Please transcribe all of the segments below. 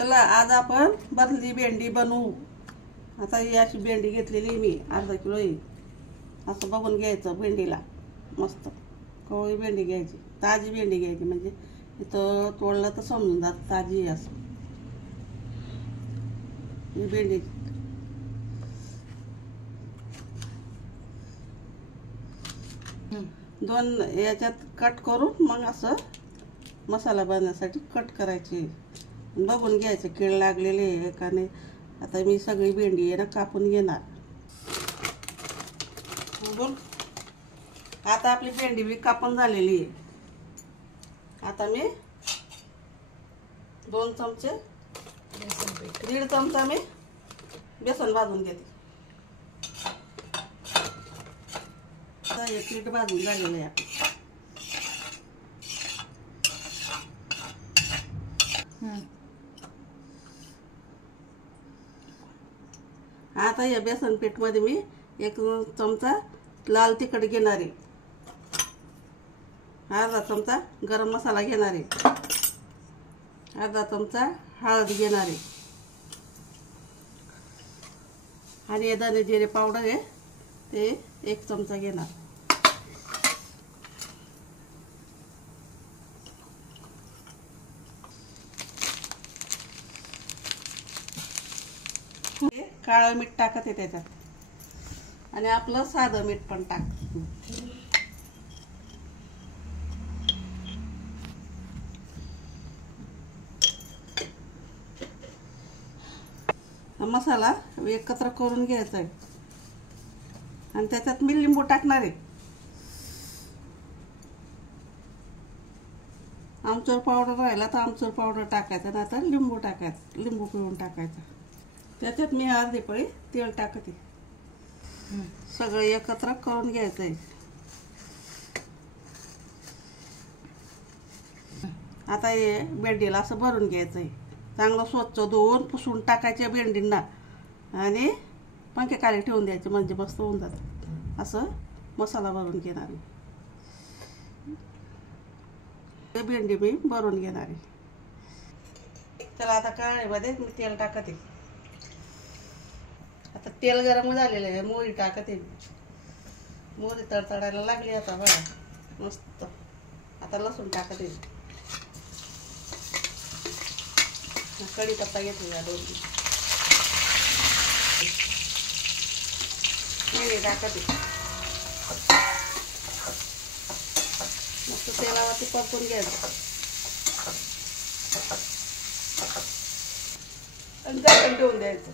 चला आज आपण भरली भेंडी बनवू। आता ही अशी भेंडी घेतलेली मी अर्धा किलो येईल। असं बघून घ्यायचं भेंडीला मस्त कवळी भेंडी घ्यायची, ताजी भेंडी घ्यायची, म्हणजे इथं तोडलं तर समजून जात ताजी आहे असं। ही भेंडी दोन याच्यात कट करून मग असं मसाला बनवण्यासाठी कट करायची। बघून घ्यायचं कीड लागलेली आहे का नाही। आता मी सगळी भेंडी आहे ना कापून घेणार। बोल आता आपली भेंडी बी कापून झालेली आहे। आता मी 2 चमचे बेसन पीठ, 1.5 चमचा मी बेसन भाजून घेते। आता हे पीठ भाजून झालेलं आहे। आता या बेसन पीठ मध्ये मी 1 चमचा लाल तिखट घेणार आहे, अर्धा चमचा गरम मसाला घेणार आहे, अर्धा चमचा हळद घेणार आहे आणि हे धने जिरे पावडर आहे ते 1 चमचा घेणार। काळं मीठ टाकत आहे त्याच्यात आणि आपलं साधं मीठ पण टाक। मसाला एकत्र करून घ्यायचा आहे आणि त्याच्यात मी लिंबू टाकणार आहे। आमचूर पावडर राहिला तर आमचूर पावडर टाकायचं, नाही तर लिंबू टाकायचं, लिंबू पिळून टाकायचं। त्याच्यात मी अर्धी पळी तेल टाकते। सगळं एकत्र करून घ्यायचं आहे। आता हे भेंडीला असं भरून घ्यायचं आहे, चांगलं स्वच्छ धुवून पुसून टाकायचे भेंडींना आणि पंख्याखाली ठेवून द्यायचे, म्हणजे मस्त होऊन जातं। असं मसाला भरून घेणार आहे, भेंडी मी भरून घेणार आहे। चला आता कढईमध्ये मी तेल टाकते। आता तेल गरम झालेलं आहे, मोहरी टाकते। मोहरी तडतडायला लागली आता बघा मस्त। आता लसूण टाकते, कढीपत्ता घेतलेला 2 मिरची टाकते। मस्त तेलावरती परतून घ्यायचं आणि झाकण ठेवून द्यायचं।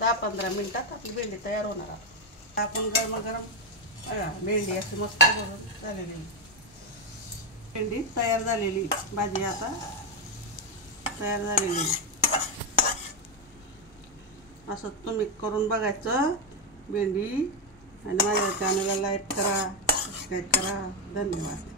10-15 मिनिटात आपली भेंडी तयार होणार आहे। आपण गरम भेंडी अशी मस्त भरून झालेली, भेंडी तयार झालेली, भाजी आता तयार झालेली। असं तुम्ही करून बघायचं भेंडी आणि माझ्या चॅनलला लाईक करा, सबस्क्राईब करा। धन्यवाद।